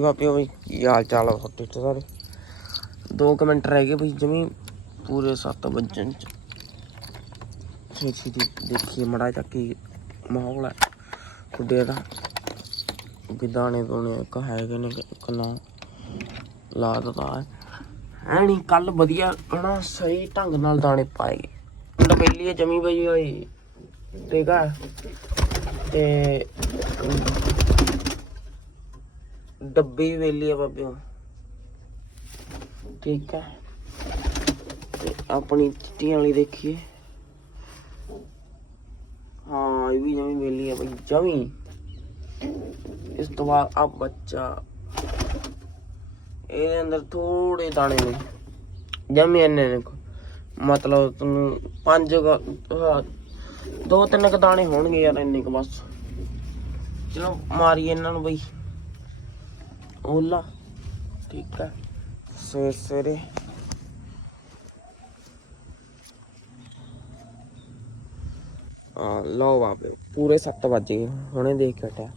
ਬਾਪਿਓ ਬਈ ਕੀ ਹਾਲ ਚਾਲ ਆ ਤੁਹਾਡੇ ਤੇ ਸਾਰੇ? 2 ਮਿੰਟ ਰਹਿ ਗਏ ਬਈ ਜਮੀ, ਪੂਰੇ 7 ਵਜਣ ਚ। ਛੇਤੀ ਦੀ ਦੇਖੀਏ ਮੜਾ ਜਾ ਮਾਹੌਲ ਹੈ ਕੁੱਡੇ ਦਾ ਗਿਦਾਣੇ ਦੋਨੇ ਇੱਕ ਹੈਗੇ ਨੇ ਇੱਕ ਨਾ ਲਾ ਦਿੱਤਾ ਹੈ। ਨਹੀਂ, ਕੱਲ ਵਧੀਆ ਹਨਾ, ਸਹੀ ਢੰਗ ਨਾਲ ਦਾਣੇ ਪਾਏ ਪਿੰਡ ਪਹਿਲੀ ਜਮੀ ਬਈ ਹੋਈ ਠੀਕ ਆ। ਤੇ ਡੱਬੀ ਵੇਲੀ ਆ ਬਾਬਿਓ ਠੀਕ ਹੈ। ਤੇ ਆਪਣੀ ਚਿੱਟੀਆਂ ਵਾਲੀ ਦੇਖੀਏ। ਹਾਂ, ਇਹ ਵੀ ਜਮੀ ਵੇਲੀ ਆ ਬਈ, ਜਮੀ। ਇਸ ਤੋਂ ਬਾਅਦ ਆ ਬੱਚਾ। ਇਹਦੇ ਅੰਦਰ ਥੋੜੇ ਦਾਣੇ ਨੇ। ਜਮੀ ਇੰਨੇ ਨੇ ਮਤਲਬ ਤੁਹਾਨੂੰ ਪੰਜ ਦੋ ਤਿੰਨ ਕ ਦਾਣੇ ਹੋਣਗੇ ਯਾਰ ਇੰਨੇ ਕ ਬਸ। ਚਲੋ ਮਾਰੀਏ ਇਹਨਾਂ ਨੂੰ ਬਈ। ਓਲਾ ਠੀਕ ਹੈ। ਸਵੇਰੇ ਸਵੇਰੇ। ਆ ਲਓ ਬਾਬੇ, ਪੂਰੇ 7 ਵੱਜ ਗਏ। ਹੁਣੇ ਦੇਖ ਕੇ ਹਟਿਆ।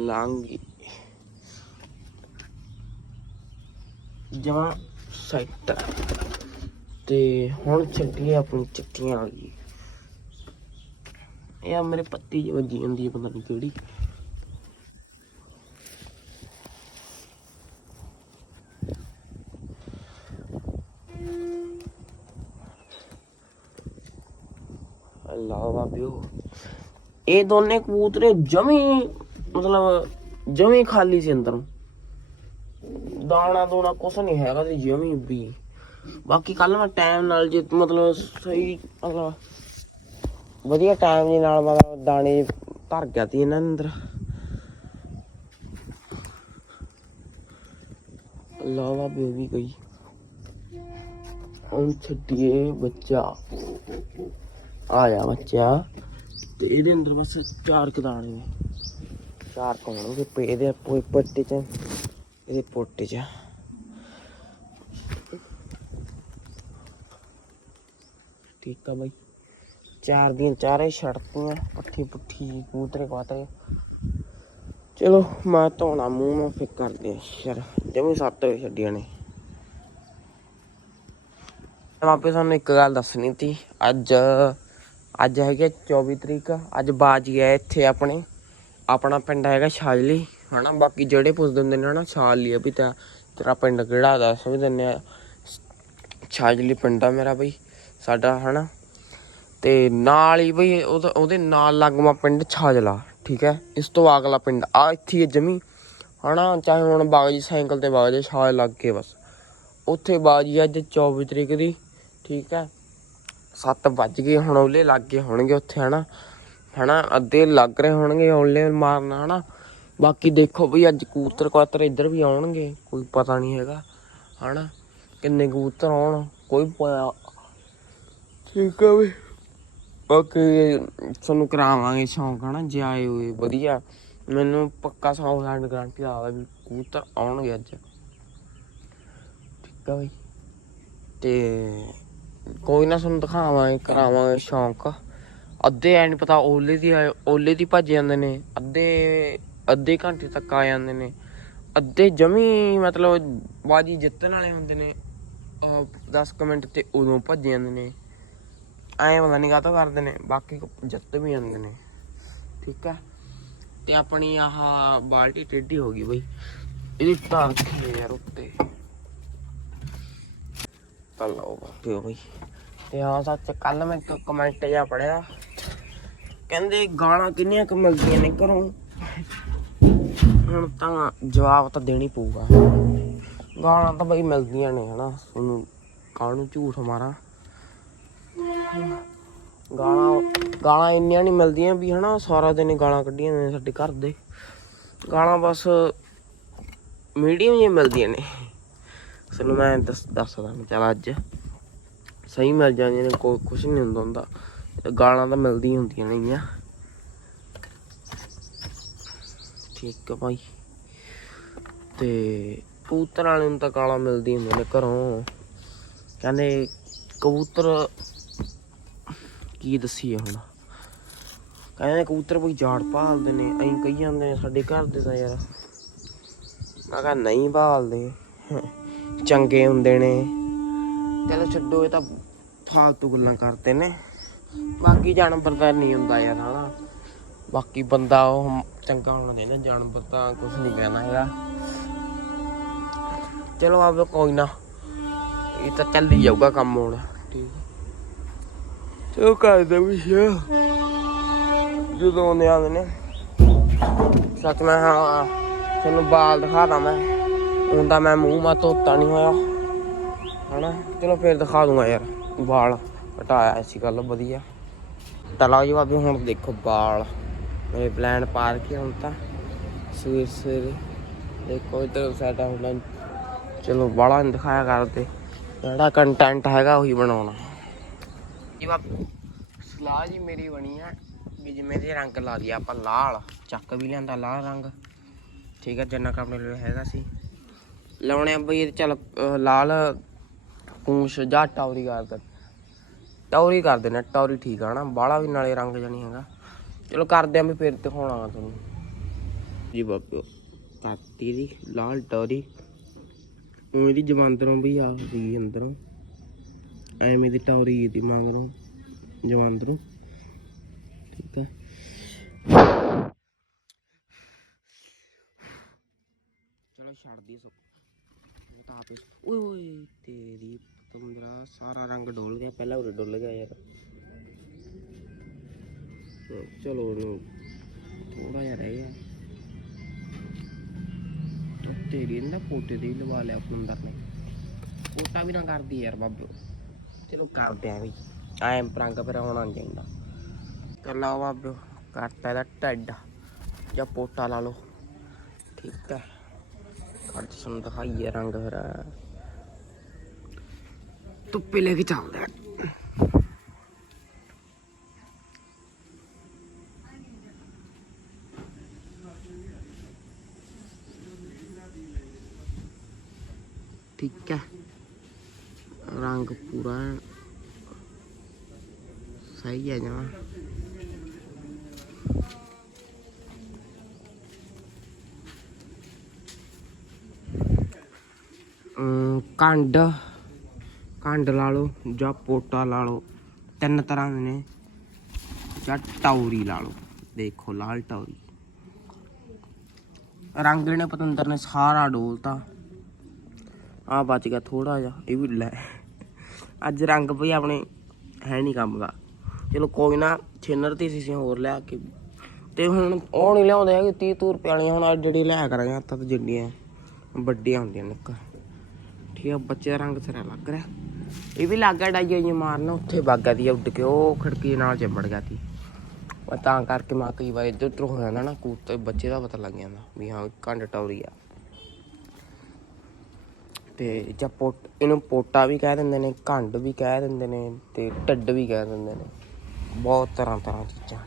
ਲਾਂਗੀ। ਜਮਾ ਸੈੱਟ। ਤੇ ਹੁਣ ਚੱਲੀਏ ਆਪਣੀ ਚਿੱਟੀਆਂ ਆ ਗਈ ਇਹ ਮੇਰੇ ਪੱਤੀ ਜਿਹੀ ਵੱਜੀ ਜਾਂਦੀ ਹੈ ਪਤਾ ਨਹੀਂ ਕਿਹੜੀ। ਅੱਲਾਹ ਬਾਬਿਓ ਇਹ ਦੋਨੇ ਕਬੂਤਰੇ ਜਮੀ, ਮਤਲਬ ਜਮੀ ਖਾਲੀ ਸੀ ਅੰਦਰੋਂ। ਦਾਣਾ ਦੂਣਾ ਕੁਛ ਨਹੀਂ ਹੈਗਾ ਤੇ ਜਮੀ ਵੀ। ਬਾਕੀ ਕੱਲ ਮੈਂ ਟਾਈਮ ਨਾਲ ਜੇ ਮਤਲਬ ਸਹੀ, ਮਤਲਬ ਵਧੀਆ ਟਾਈਮ ਦੇ ਨਾਲ ਮਤਲਬ ਦਾਣੇ ਧਰ ਗਿਆ ਤੀ ਇਹਨਾਂ ਅੰਦਰ। ਲਾਵਾ ਬੇਬੀ ਗਈ ਹੁਣ ਛੱਡੀਏ ਬੱਚਾ। ਆਇਆ ਬੱਚਾ। ਤੇ ਇਹਦੇ ਅੰਦਰ ਬਸ ਚਾਰ ਕੁ ਦਾਣੇ ਨੇ। ਚਾਰ ਕੋਣਗੇ ਪੇ ਇਹਦੇ ਪੋਏ ਪੱਟੇ ਚ, ਇਹਦੇ ਪੋਟੇ ਚ। ਠੀਕ ਆ ਬਾਈ। ਚਾਰ ਦੀਆਂ ਚਾਰੇ ਛੜਤੀਆਂ, ਪੱਠੀ ਪੁੱਠੀ ਕੂਤਰੇ ਕਾਤਰੇ। ਚਲੋ, ਮੈਂ ਧੋਣਾ, ਮੂੰਹ ਮੈਂ ਫਿਰ ਕਰਦੇ ਆ ਸ਼ਰ। ਜਮੀ ਸੱਤ ਹੋਏ ਛੱਡੀਆਂ ਨੇ। ਮੈਂ ਆਪੇ ਤੁਹਾਨੂੰ ਇੱਕ ਗੱਲ ਦੱਸਣੀ ਸੀ। ਅੱਜ ਅੱਜ ਹੈਗੇ 24 ਤਰੀਕ। ਅੱਜ ਬਾਜ ਗਿਆ ਇੱਥੇ ਆਪਣੇ। ਆਪਣਾ ਪਿੰਡ ਹੈਗਾ ਛਾਜਲੀ, ਹਨਾ? ਬਾਕੀ ਜਿਹੜੇ ਪੁੱਛਦੇ ਹੁੰਦੇ ਨੇ, ਹਨਾ? ਛਾਲ ਲਈ ਵੀ ਤਾਂ ਤੇਰਾ ਪਿੰਡ ਕਿਹੜਾ ਦੱਸ ਵੀ ਦਿੰਨੇ ਆ। ਛਾਜਲੀ ਪਿੰਡ ਆ ਮੇਰਾ ਬਈ, ਸਾਡਾ, ਹਨਾ? ਤੇ ਨਾਲ ਹੀ ਬਈ ਉਹਦੇ ਨਾਲ ਲੱਗਵਾ ਪਿੰਡ ਛਾਜਲਾ, ਠੀਕ ਹੈ? ਇਸ ਤੋਂ ਅਗਲਾ ਪਿੰਡ, ਆ ਇੱਥੇ ਹੀ ਹੈ ਜਮੀ। ਹਨਾ, ਚਾਹੇ ਹੁਣ ਬਾਗ ਜੀ ਸਾਈਕਲ ਤੇ ਬਾਗ ਜੀ ਛਾਜ ਲੱਗ ਕੇ ਬਸ। ਉੱਥੇ ਬਾਜੀ ਅੱਜ 24 ਤਰੀਕ ਦੀ, ਠੀਕ ਹੈ? 7 ਵੱਜ ਗਏ ਹੁਣ ਉਹਲੇ, ਲੱਗ ਗਏ ਹੋਣਗੇ ਉੱਥੇ, ਹਨਾ? ਹਨਾ, ਅੱਧੇ ਲੱਗ ਰਹੇ ਹੋਣਗੇ ਉਹਲੇ ਮਾਰਨਾ, ਹਨਾ? ਬਾਕੀ ਦੇਖੋ ਵੀ ਅੱਜ ਕਬੂਤਰ ਕਵਾਤਰ ਇੱਧਰ ਵੀ ਆਉਣਗੇ, ਕੋਈ ਪਤਾ ਨਹੀਂ ਹੈਗਾ, ਹਨਾ? ਕਿੰਨੇ ਕਬੂਤਰ ਆਉਣ, ਕੋਈ ਪਤਾ ਠੀਕ ਹੈ ਵੀ ਬਾਕੀ ਤੁਹਾਨੂੰ ਕਰਾਵਾਂਗੇ ਸ਼ੌਂਕ, ਹਨਾ, ਜੇ ਆਏ ਹੋਏ, ਵਧੀਆ। ਮੈਨੂੰ ਪੱਕਾ 100% ਗਾਰੰਟੀ ਆਦਾ ਵੀ ਕਬੂਤਰ ਆਉਣਗੇ ਅੱਜ। ਠੀਕ ਆ ਬਈ। ਤੇ ਕੋਈ ਨਾ ਤੁਹਾਨੂੰ ਦਿਖਾਵਾਂਗੇ, ਕਰਾਵਾਂਗੇ ਸ਼ੌਂਕ। ਅੱਧੇ ਐ ਪਤਾ, ਓਲੇ ਦੀ ਆਏ, ਓਲੇ ਦੀ ਭੱਜ ਜਾਂਦੇ ਨੇ, ਅੱਧੇ ਅੱਧੇ ਘੰਟੇ ਤੱਕ ਆ ਜਾਂਦੇ ਨੇ। ਅੱਧੇ ਜਮੀ ਮਤਲਬ ਬਾਜੀ ਜਿੱਤਣ ਵਾਲੇ ਹੁੰਦੇ ਨੇ 10 ਮਿੰਟ ਤੇ ਉਦੋਂ ਭੱਜ ਜਾਂਦੇ ਨੇ। ਐਂ ਪਤਾ ਨਹੀਂ ਕਾਹਤੋਂ ਕਰਦੇ ਨੇ, ਬਾਕੀ ਜਿੱਤ ਵੀ ਜਾਂਦੇ ਨੇ। ਠੀਕ ਆ? ਤੇ ਆਪਣੀ ਆਹ ਬਾਲਟੀ ਟੇਢੀ ਹੋ ਗਈ ਬਈ। ਇਹਦੀ ਤਾਂ ਯਾਰ ਉੱਤੇ। ਤਾਂ ਲਓ ਬਾਪਿਓ ਬਈ। ਤੇ ਹਾਂ ਸੱਚ ਕੱਲ ਮੈਂ ਇੱਕ ਕਮੈਂਟ ਜਿਹਾ ਪੜਿਆ ਕਹਿੰਦੇ ਗਾਲਾਂ ਕਿੰਨੀਆਂ ਕੁ ਮਿਲਦੀਆਂ ਨੇ ਘਰੋਂ? ਹੁਣ ਤਾਂ ਜਵਾਬ ਤਾਂ ਦੇਣੀ ਪਊਗਾ। ਗਾਲਾਂ ਤਾਂ ਬਈ ਮਿਲਦੀਆਂ ਨੇ ਹਨਾ, ਤੁਹਾਨੂੰ ਕਾਹਨੂੰ ਝੂਠ ਮਾਰਾਂ? ਗਾਲਾਂ ਗਾਲਾਂ ਇੰਨੀਆਂ ਨਹੀਂ ਮਿਲਦੀਆਂ ਵੀ ਹਨਾ, ਸਾਰਾ ਦਿਨ ਗਾਲਾਂ ਕੱਢੀਆਂ ਨੇ ਸਾਡੇ ਘਰ ਦੇ। ਗਾਲਾਂ ਬਸ ਮੀਡੀਅਮ ਜਿਹੀਆਂ ਮਿਲਦੀਆਂ ਨੇ। ਤੁਹਾਨੂੰ ਮੈਂ ਦੱਸ ਦੱਸਦਾ ਮੈਂ ਚੱਲ ਅੱਜ ਸਹੀ ਮਿਲ ਜਾਂਦੀਆਂ ਨੇ ਕੋਈ ਕੁਝ ਨਹੀਂ ਹੁੰਦਾ ਹੁੰਦਾ। ਗਾਲਾਂ ਤਾਂ ਮਿਲਦੀਆਂ ਹੁੰਦੀਆਂ ਨੇਗੀਆਂ ਠੀਕ ਆ ਭਾਈ। ਤੇ ਕਬੂਤਰ ਵਾਲੇ ਨੂੰ ਤਾਂ ਗਾਲਾਂ ਮਿਲਦੀਆਂ ਹੁੰਦੀਆਂ ਨੇ ਘਰੋਂ। ਕਹਿੰਦੇ ਕਬੂਤਰ ਕੀ ਦਸੀਏ ਹੁਣ? ਕਹਿੰਦੇ ਕਬੂਤਰ ਕੋਈ ਝਾੜ ਭਾਲਦੇ ਨੇ ਐਂ ਕਹੀ ਜਾਂਦੇ ਨੇ ਸਾਡੇ ਘਰ ਦੇ ਤਾਂ ਯਾਰ। ਮੈਂ ਕਿਹਾ ਨਹੀਂ ਭਾਲਦੇ। ਚੰਗੇ ਹੁੰਦੇ ਨੇ। ਚਲੋ ਛੱਡੋ, ਇਹ ਤਾਂ ਫਾਲਤੂ ਗੱਲਾਂ ਕਰਦੇ ਨੇ। ਬਾਕੀ ਜਾਨਵਰ ਤਾਂ ਨਹੀਂ ਹੁੰਦਾ ਯਾਰ, ਹਨਾ। ਬਾਕੀ ਬੰਦਾ ਉਹ ਚੰਗਾ ਹੋਣਾ ਚਾਹੀਦਾ, ਜਾਨਵਰ ਤਾਂ ਕੁਝ ਨਹੀਂ ਕਹਿਣਾ ਹੈਗਾ। ਚਲੋ ਆਪ ਕੋਈ ਨਾ, ਇਹ ਤਾਂ ਚੱਲੀ ਜਾਊਗਾ ਕੰਮ ਹੁਣ। ਠੀਕ ਚਲੋ ਕਰਦੇ ਵੀ ਸ਼ੇ ਜਦੋਂ ਆਉਂਦੇ ਆਉਂਦੇ ਨੇ। ਸੱਚ ਮੈਂ ਹਾਂ, ਤੁਹਾਨੂੰ ਬਾਲ ਦਿਖਾਦਾ ਮੈਂ। ਹੁੰਦਾ ਮੈਂ ਮੂੰਹ ਮਾ ਧੋਤਾ ਨਹੀਂ ਹੋਇਆ। ਹਨਾ? ਚਲੋ ਫੇਰ ਦਿਖਾ ਦੂੰਗਾ ਯਾਰ। ਬਾਲ ਘਟਾਇਆ ਐਸੀ ਗੱਲ ਵਧੀਆ। ਤਾਂ ਲਓ ਜੀ ਬਾਬੇ ਹੁਣ ਦੇਖੋ ਬਾਲ ਮੇਰੇ ਪਲਾਨ ਪਾਰ ਕੇ ਹੁਣ ਤਾਂ। ਸਵੇਰ ਸਵੇਰੇ। ਦੇਖੋ ਇਧਰ ਸਾਡਾ ਹੁਣ ਚਲੋ ਵਾਲਾ ਨਹੀਂ ਦਿਖਾਇਆ ਕਰਦੇ। ਜਿਹੜਾ ਕੰਟੈਂਟ ਹੈਗਾ ਉਹੀ ਬਣਾਉਣਾ। ਜੀ ਬਾਬੇ ਸਲਾਹ ਜੀ ਮੇਰੀ ਬਣੀ ਹੈ ਵੀ ਜਿਵੇਂ ਦੇ ਰੰਗ ਲਾ ਦਿਆ ਆਪਾਂ ਲਾਲ, ਚੱਕ ਵੀ ਲਿਆਂਦਾ ਲਾਲ ਰੰਗ। ਠੀਕ ਹੈ ਜਿੰਨਾ ਕੁ ਆਪਣੇ ਲਈ ਹੈਗਾ ਸੀ। ਲਾਉਣੇ ਆ ਬਈ, ਚੱਲ ਲਾਲ ਕੂੰਸ਼ ਜਾਂ ਟੌਰੀ ਕਰ ਦੇ। ਟੌਰੀ ਕਰ ਦੇਣਾ ਟੌਰੀ ਠੀਕ ਆ ਨਾ ਬਾਲਾ ਵੀ ਨਾਲੇ ਰੰਗ ਜਾਨੀ ਹੈਗਾ। ਚਲੋ ਕਰਦੇ ਆ ਵੀ ਫਿਰ ਦਿਖਾਉਣਾ ਤੁਹਾਨੂੰ। ਜੀ ਬਾਬਿਓ ਤਾਤੀ ਦੀ ਲਾਲ ਟੌਰੀ। ਉਹ ਇਹਦੀ ਜਵੰਦਰੋਂ ਵੀ ਆ ਸੀ ਅੰਦਰੋਂ। ਐਵੇਂ ਦੀ ਟੌਰੀ ਦੀ ਮਗਰੋਂ, ਜਵਾਂਦਰੋਂ। ਠੀਕ ਹੈ ਚਲੋ ਛੱਡ ਦੀ ਸੁੱਕ ਤਾਂ ਆਪੇ ਓਏ ਓਏ, ਤੇਰੀ ਤੁੰਦਰਾ ਸਾਰਾ ਰੰਗ ਡੋਲ ਗਿਆ। ਪਹਿਲਾਂ ਉਰੇ ਡੁੱਲ ਗਿਆ ਯਾਰ। ਚਲੋ ਉਹਨੂੰ ਥੋੜਾ ਜਿਹਾ ਰਹਿ ਗਿਆ। ਤੇਰੀ ਨਾ ਪੋਟੇ ਦੀ ਲਵਾ ਲਿਆ ਕੁੰਦਰ ਨੇ। ਪੋਟਾ ਵੀ ਨਾ ਕਰਦੀ ਯਾਰ ਬਾਬੂ। ਚਲੋ ਕਰਦੇ ਆਂ ਵੀ, ਐਂ ਪ੍ਰੰਗ ਫਿਰ ਹੋਣਾ ਨੀ। ਚਾਹੀਦਾ ਕਰ ਲਾ ਬਾਬੂ ਕਰਤਾ ਇਹਦਾ ਟੱਡ ਜਾਂ ਪੋਟਾ ਲਾ ਲਓ। ਠੀਕ ਹੈ। ਕੱਟ ਸਾਨੂੰ ਦਿਖਾਈਏ ਰੰਗ ਫਿਰ। ਧੁੱਪੇ ਲੈ ਕੇ ਚੱਲਦੇ ਠੀਕ ਹੈ। ਰੰਗ ਪੂਰਾ ਸਹੀ ਹੈ ਜਮਾ। ਕੰਡ। ਕੰਡ ਲਾ ਲਓ ਜਾਂ ਪੋਟਾ ਲਾ ਲਓ। ਤਿੰਨ ਤਰ੍ਹਾਂ ਦੇ ਨੇ। ਜਾਂ ਟੌਰੀ ਲਾ ਲਓ। ਦੇਖੋ, ਲਾਲ ਟੌਰੀ। ਰੰਗ ਨੇ ਪਤੰਦਰ ਨੇ ਸਾਰਾ ਡੋਲਤਾ। ਆ ਬਚ ਗਿਆ ਥੋੜਾ ਜਿਹਾ, ਇਹ ਵੀ ਲੈ। ਅੱਜ ਰੰਗ ਭਈ ਆਪਣੇ ਹੈ ਨਹੀਂ ਕੰਮ ਦਾ। ਚਲੋ ਕੋਈ ਨਾ, ਛਿੰਨਰ ਤੇ ਸੀ ਹੋਰ ਲਿਆ ਕੇ ਤੇ ਹੁਣ ਉਹ ਨਹੀਂ ਲਿਆਉਂਦੇ ਹੈਗੇ 30 ਤੂਰ ਰੁਪਏ ਵਾਲੀਆਂ, ਹੁਣ ਅੱਜ ਜਿਹੜੀ ਲਿਆ ਕਰਾਂਗੇ ਹੱਥਾਂ ਤੇ ਜਿੰਨੀਆਂ, ਵੱਡੀਆਂ ਹੁੰਦੀਆਂ ਨੇ ਇੱਕ। ਠੀਕ ਆ, ਬੱਚੇ ਦਾ ਰੰਗ ਸਿਰਾ ਲੱਗ ਰਿਹਾ। ਇਹ ਵੀ ਲੱਗ ਗਿਆ ਜੀ ਮਾਰਨਾ, ਉੱਥੇ ਵਗ ਦੀ ਉੱਡ ਕੇ ਉਹ ਖਿੜਕੀ ਨਾਲ ਚਿੰਬੜ ਗਿਆ ਤੀ ਤਾਂ ਕਰਕੇ ਮੈਂ ਕਈ ਵਾਰ ਇੱਧਰ ਉੱਧਰ ਹੋ ਜਾਂਦਾ ਨਾ, ਕੂਤੇ ਬੱਚੇ ਦਾ ਪਤਾ ਲੱਗ ਜਾਂਦਾ ਵੀ ਹਾਂ ਕੰਡ ਟੌਰੀ ਆ। ਤੇ ਜਾਂ ਪੋਟ, ਇਹਨੂੰ ਪੋਟਾ ਵੀ ਕਹਿ ਦਿੰਦੇ ਨੇ, ਘੰਡ ਵੀ ਕਹਿ ਦਿੰਦੇ ਨੇ ਤੇ ਢੱਡ ਵੀ ਕਹਿ ਦਿੰਦੇ ਨੇ। ਬਹੁਤ ਤਰ੍ਹਾਂ ਤਰ੍ਹਾਂ ਚੀਜ਼ਾਂ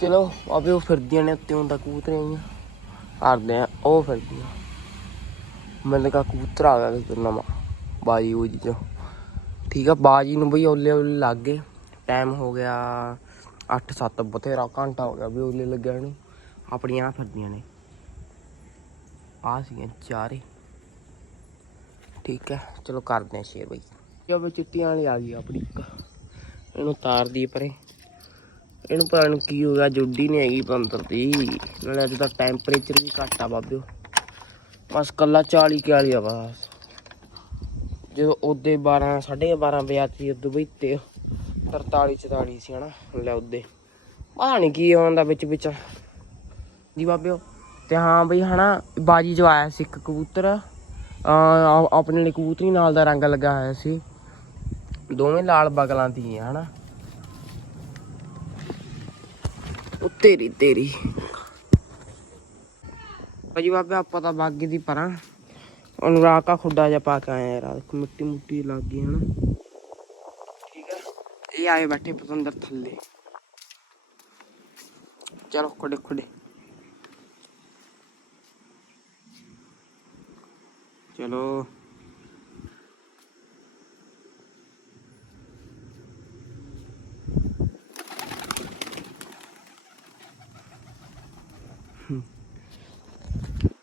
ਚਲੋ ਆਪੇ ਉਹ ਫਿਰਦੀਆਂ ਨੇ ਉੱਤੇ ਹੁੰਦਾ ਕਬੂਤਰੀਆਂ ਜਿਹੀਆਂ ਕਰਦੇ ਆ, ਉਹ ਫਿਰਦੀਆਂ। ਮੈਨੂੰ ਕਾ ਕਬੂਤਰ ਆ ਗਿਆ ਕਿਤੇ ਨਵਾਂ ਬਾਜੀ ਉਹ ਜੀ ਠੀਕ ਆ, ਬਾਜੀ ਨੂੰ ਬਈ ਓਲੇ ਓਲੇ ਲੱਗ ਗਏ। ਟਾਈਮ ਹੋ ਗਿਆ 8-7 ਬਥੇਰਾ, ਘੰਟਾ ਹੋ ਗਿਆ ਵੀ ਓਲੇ ਲੱਗਿਆ ਇਹਨੂੰ ਆਪਣੀਆਂ ਫਿਰਦੀਆਂ ਨੇ। ਆ ਸੀਗੀਆਂ ਚਾਰੇ। ਠੀਕ ਹੈ, ਚਲੋ ਕਰਦੇ ਆ ਸ਼ੇਰ ਬਈ। ਜੋ ਵੀ ਚਿੱਟੀਆਂ ਵਾਲੀ ਆ ਗਈ ਆਪਣੀ ਇੱਕ। ਇਹਨੂੰ ਤਾਰ ਦੀ ਪਰੇ। ਇਹਨੂੰ ਪਤਾ ਨਹੀਂ ਕੀ ਹੋ ਗਿਆ, ਜੁੱਡੀ ਨਹੀਂ ਹੈਗੀ ਪੰਦਰ ਦੀ। ਨਾਲੇ ਅੱਜ ਦਾ ਟੈਂਪਰੇਚਰ ਵੀ ਘੱਟ ਆ ਬਾਬਿਓ। ਬਸ ਕੱਲਾ 40 40 ਆ ਬਸ। ਜਦੋਂ ਉਹਦੇ 12 12:30 ਵਜੇ ਸੀ ਉਦੋਂ ਬਈ ਤੇ 43 44 ਸੀ ਹਨਾ, ਲੈ ਉਹਦੇ। ਪਤਾ ਨਹੀਂ ਕੀ ਆਉਂਦਾ ਵਿੱਚ ਵਿੱਚ। ਜੀ ਬਾਬਿਓ, ਤੇ ਹਾਂ ਬਈ ਹਨਾ, ਬਾਜੀ ਜੋ ਆਇਆ ਸੀ ਇੱਕ ਕਬੂਤਰ। ਆਪਣੇ ਲਈ ਕਬੂਤਰੀ ਨਾਲ ਦਾ ਰੰਗ ਲੱਗਾ ਹੋਇਆ ਸੀ। ਦੋਵੇਂ ਲਾਲ ਬਗਲਾਂ ਦੀ ਹਨਾ? ਉਹ ਤੇਰੀ ਤੇਰੀ। ਭਾਜੀ ਬਾਬੇ, ਆਪਾਂ ਤਾਂ ਬਾਗੀ ਦੀ ਪਰਾਂ। ਅਨੁਰਾਗ ਕਾ ਖੁੱਡਾ ਜਿਹਾ ਪਾ ਕੇ ਆਏ ਯਾਰ ਦੇਖੋ ਮਿੱਟੀ ਮੁੱਟੀ ਲੱਗ ਗਈ, ਹਨਾ? ਠੀਕ ਹੈ ਇਹ ਆਏ ਬੈਠੇ ਪਤੰਦਰ ਥੱਲੇ। ਚਲੋ, ਖੁੱਡੇ ਖੁੱਡੇ। ਚਲੋ।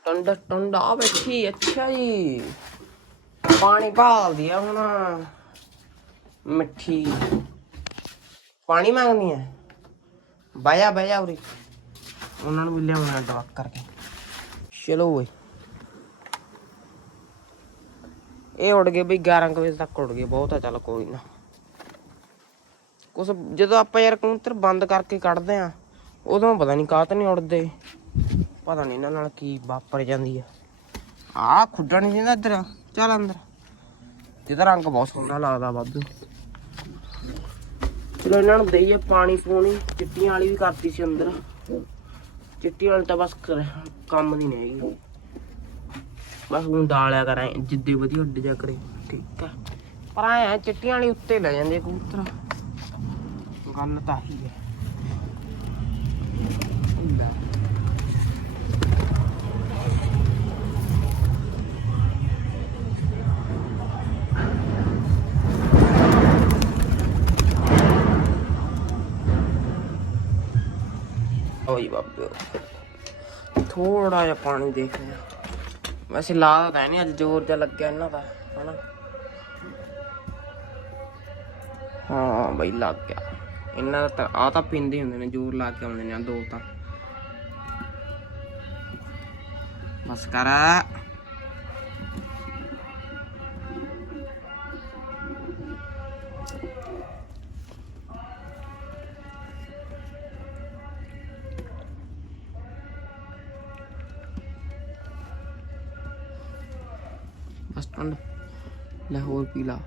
ਟੰਡਾ ਟੰਡਾ ਬੈਠੀ, ਅੱਛਾ ਜੀ। ਪਾਣੀ ਭਾਲਦੀ ਆ ਹੁਣ। ਮਿੱਠੀ। ਪਾਣੀ ਮੰਗਦੀ ਆ? ਬਾਇਆ ਬਾਇਆ ਉਰੇ। ਉਹਨਾਂ ਨੂੰ ਵੀ ਲਿਆਉਣਾ ਡਾਕ ਕਰਕੇ। ਚਲੋ ਓਏ। ਇਹ ਉੜ ਗਏ ਬਈ 11 ਕੁ ਵਜੇ ਤੱਕ ਉੜ ਗਏ, ਬਹੁਤ ਆ, ਚੱਲ ਕੋਈ ਨਾ। ਕੁਛ ਜਦੋਂ ਆਪਾਂ ਯਾਰ ਕਬੂਤਰ ਬੰਦ ਕਰਕੇ ਕੱਢਦੇ ਆ, ਉਦੋਂ ਪਤਾ ਨਹੀਂ ਕਾਹਤ ਨਹੀਂ ਉੜਦੇ ਪਤਾ ਨਹੀਂ ਇਹਨਾਂ ਨਾਲ ਕੀ ਵਾਪਰ ਜਾਂਦੀ ਆ। ਆ ਖੁੱਡਾ ਨਹੀਂ ਜਿੰਦਾ ਇੱਧਰ, ਚੱਲ ਅੰਦਰ। ਜਿਹਦਾ ਰੰਗ ਬਹੁਤ ਸੋਹਣਾ ਲੱਗਦਾ ਬਾਬੂ ਚਲੋ ਇਹਨਾਂ ਨੂੰ ਦੇਈਏ ਪਾਣੀ ਪੂਣੀ, ਚਿੱਟੀਆਂ ਵਾਲੀ ਵੀ ਕਰਤੀ ਸੀ ਅੰਦਰ। ਚਿੱਟੀ ਵਾਲੀ ਤਾਂ ਬਸ ਕੰਮ ਦੀ ਨਹੀਂ ਹੈਗੀ। ਬਸ ਹੁਣ ਡਾਲਿਆ ਕਰਾਂ, ਜਿੱਦੇ ਵਧੀਆ ਉੱਡ ਜਾ ਕਰੇ। ਠੀਕ ਹੈ ਪਰ ਆਇਆ ਚਿੱਟੀਆਂ ਵਾਲੀ ਉੱਤੇ ਲੈ ਜਾਂਦੇ ਕਬੂਤਰ। ਗੱਲ ਤਾਂ ਹੀ ਹੈ ਓਏ ਬਾਬੇ। ਥੋੜਾ ਜਿਹਾ ਪਾਣੀ ਦੇਖ ਲਿਆ। ਵੈਸੇ ਲਾ ਤਾਂ ਨਹੀਂ ਅੱਜ ਜ਼ੋਰ ਜਿਹਾ ਲੱਗਿਆ ਇਹਨਾਂ ਦਾ, ਹਨਾ। ਹਾਂ ਬਈ ਲੱਗ ਗਿਆ। ਇਹਨਾਂ ਦਾ ਤਾਂ ਆ ਤਾਂ ਪਿੰਦੇ ਹੁੰਦੇ ਨੇ, ਜ਼ੋਰ ਲਾ ਕੇ ਆਉਂਦੇ ਨੇ, ਆਹ ਦੋ ਤਾਂ। ਬਸ ਕਰ। ਬਸ ਟੰਡ ਲੈ ਹੋਰ ਪੀ ਲਾ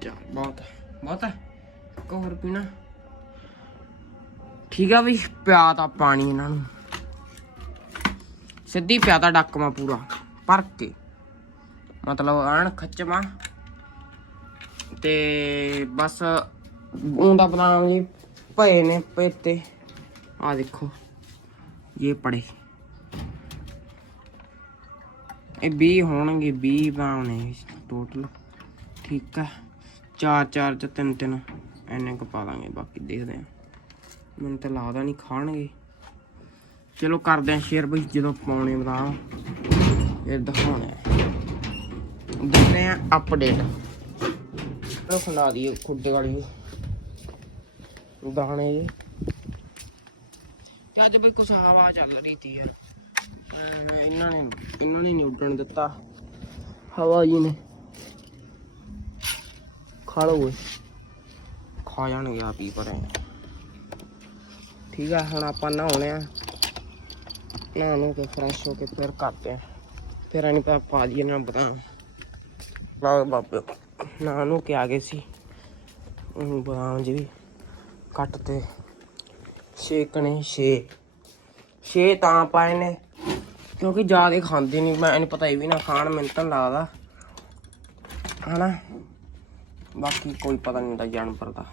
ਚਾ ਬਹੁਤ ਬਹੁਤ ਹੈ ਪੀਣਾ ਠੀਕ ਆ ਵੀ ਪਿਆ ਤਾਂ ਪਾਣੀ ਇਹਨਾਂ ਨੂੰ ਸਿੱਧੀ ਪਿਆ ਤਾਂ ਡੱਕਮਾ ਪੂਰਾ ਭਰ ਕੇ ਮਤਲਬ ਆਣ ਖੱਚਮਾ ਤੇ ਬਸ ਉਹਦਾ ਬਦਾਮ ਜੀ ਪਏ ਨੇ ਪੇਤੇ। ਆ ਦੇਖੋ, ਇਹ ਪੜੇ। ਇਹ 20 ਹੋਣਗੇ 20 ਬਦਾਮ ਟੋਟਲ ਠੀਕ ਆ, ਚਾਰ ਚਾਰ ਚ ਤਿੰਨ ਤਿੰਨ। ਐਨੇ ਕੁ ਪਾ ਦਾਂਗੇ, ਬਾਕੀ ਦੇਖਦੇ ਆ। ਮੈਨੂੰ ਤਾਂ ਲੱਗਦਾ ਨਹੀਂ ਖਾਣਗੇ। ਚਲੋ ਕਰਦੇ ਆ ਸ਼ੇਅਰ ਬਈ, ਜਦੋਂ ਪਾਉਣੇ ਬਦਾਮ। ਇਹ ਦਿਖਾਉਣੇ ਆ। ਦਿੰਦੇ ਆ ਅਪਡੇਟ ਚਲੋ ਖੁਲਾ ਦਈਏ ਖੁੱਡੇ ਵਾਲੀ। ਦਾਣੇ ਜੀ। ਤੇ ਅੱਜ ਬਈ ਕੁਛ ਹਵਾ ਚੱਲ ਰਹੀ ਤੀ ਯਾਰ। ਐਂ ਇਹਨਾਂ ਨੇ ਇਹਨਾਂ ਨੇ ਨਹੀਂ ਉੱਡਣ ਦਿੱਤਾ। ਹਵਾ ਜੀ ਨੇ। ਖਾ ਲਓ ਓਏ। ਖਾ ਜਾਣਗੇ ਆਪ ਹੀ ਪਰੇ। ਠੀਕ ਆ ਹੁਣ ਆਪਾਂ ਨਹਾਉਣੇ ਆ। ਨਹਾ ਨੂੰ ਕੇ ਫਰੈਸ਼ ਹੋ ਕੇ ਫਿਰ ਕਰਦੇ ਆ। ਫਿਰ ਅਣੀ ਪਾ ਪਾ ਦਈਏ ਨਾ ਬਤਾ ਬਾਬੇ ਬਾਬੇ। ਨਾ ਨੂੰ ਕੇ ਆ ਗਏ ਸੀ। ਉਹ ਬਦਾਮ ਜੀ ਵੀ। ਕੱਟ ਤੇ ਛੇਕਣੇ ਛੇ। ਛੇ ਤਾਂ ਪਾਏ ਨੇ ਕਿਉਂਕਿ ਜ਼ਿਆਦਾ ਖਾਂਦੇ ਨਹੀਂ ਮੈਂ ਇਹਨੂੰ ਪਤਾ ਇਹ ਵੀ ਨਾ ਖਾਣ, ਮੈਨੂੰ ਤਾਂ ਨੀ ਲੱਗਦਾ। ਹਨਾ? ਬਾਕੀ ਕੋਈ ਪਤਾ ਨਹੀਂ ਹੁੰਦਾ ਜਾਨਵਰ ਦਾ।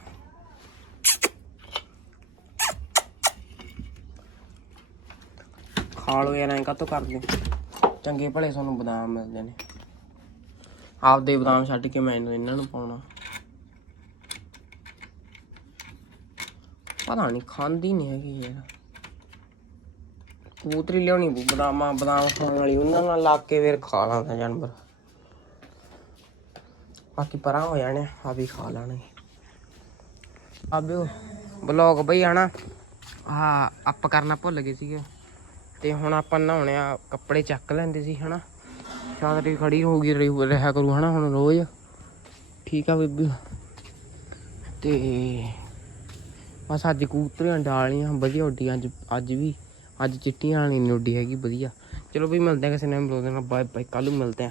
ਖਾ ਲੋ ਯਾਰ, ਐਂ ਕਾਤੋਂ ਕਰਦੇ? ਚੰਗੇ ਭਲੇ ਤੁਹਾਨੂੰ ਬਦਾਮ ਮਿਲਦੇ ਨੇ। ਆਪਦੇ ਬਦਾਮ ਛੱਡ ਕੇ ਮੈਂ ਇਹਨਾਂ ਨੂੰ ਪਾਉਣਾ। ਪਤਾ ਨਹੀਂ ਖਾਂਦੀ ਨਹੀਂ ਹੈਗੀ ਯਾਰ ਕਬੂਤਰੀ ਲਿਆਉਣੀ ਪਊ, ਬਦਾਮਾਂ, ਬਦਾਮ ਖਾਣ ਵਾਲੀ, ਉਹਨਾਂ ਨਾਲ ਲਾ ਕੇ ਫਿਰ ਖਾ ਲਾਂਦਾ ਜਾਨਵਰ। ਬਾਕੀ ਪਰਾਂ ਹੋ ਜਾਣੇ ਆ ਵੀ ਖਾ ਲੈਣਗੇ ਆਬਿਓ ਬਲੌਗ ਬਈ ਆਣਾ ਆ ਅੱਪ ਕਰਨਾ ਭੁੱਲ ਗਏ ਸੀਗੇ। ਤੇ ਹੁਣ ਆਪਾਂ ਨਹਾਉਣੇ ਆ, ਕੱਪੜੇ ਚੱਕ ਲੈਂਦੇ ਸੀ ਹਨਾ। ਚਾਦਰੀ ਖੜੀ ਹੋ ਗਈ ਰਿਹਾ ਕਰੂ ਹਨਾ ਹੁਣ ਰੋਜ਼। ਠੀਕ ਆ ਬੀਬੀ। ਤੇ ਬਸ ਅੱਜ ਕਬੂਤਰੀਆਂ ਡਾਲੀਆਂ, ਵਧੀਆ ਉੱਡੀਆਂ ਅੱਜ ਅੱਜ ਵੀ। ਅੱਜ ਚਿੱਟੀਆਂ ਵਾਲੀ ਨਹੀਂ ਉੱਡੀ ਹੈਗੀ, ਵਧੀਆ। ਚਲੋ ਵੀ ਮਿਲਦੇ ਆ ਕਿਸੇ ਨਵੇਂ ਬਲੌਗ ਨਾਲ। ਬਾਏ ਬਾਏ ਕੱਲ ਨੂੰ ਮਿਲਦੇ ਆ।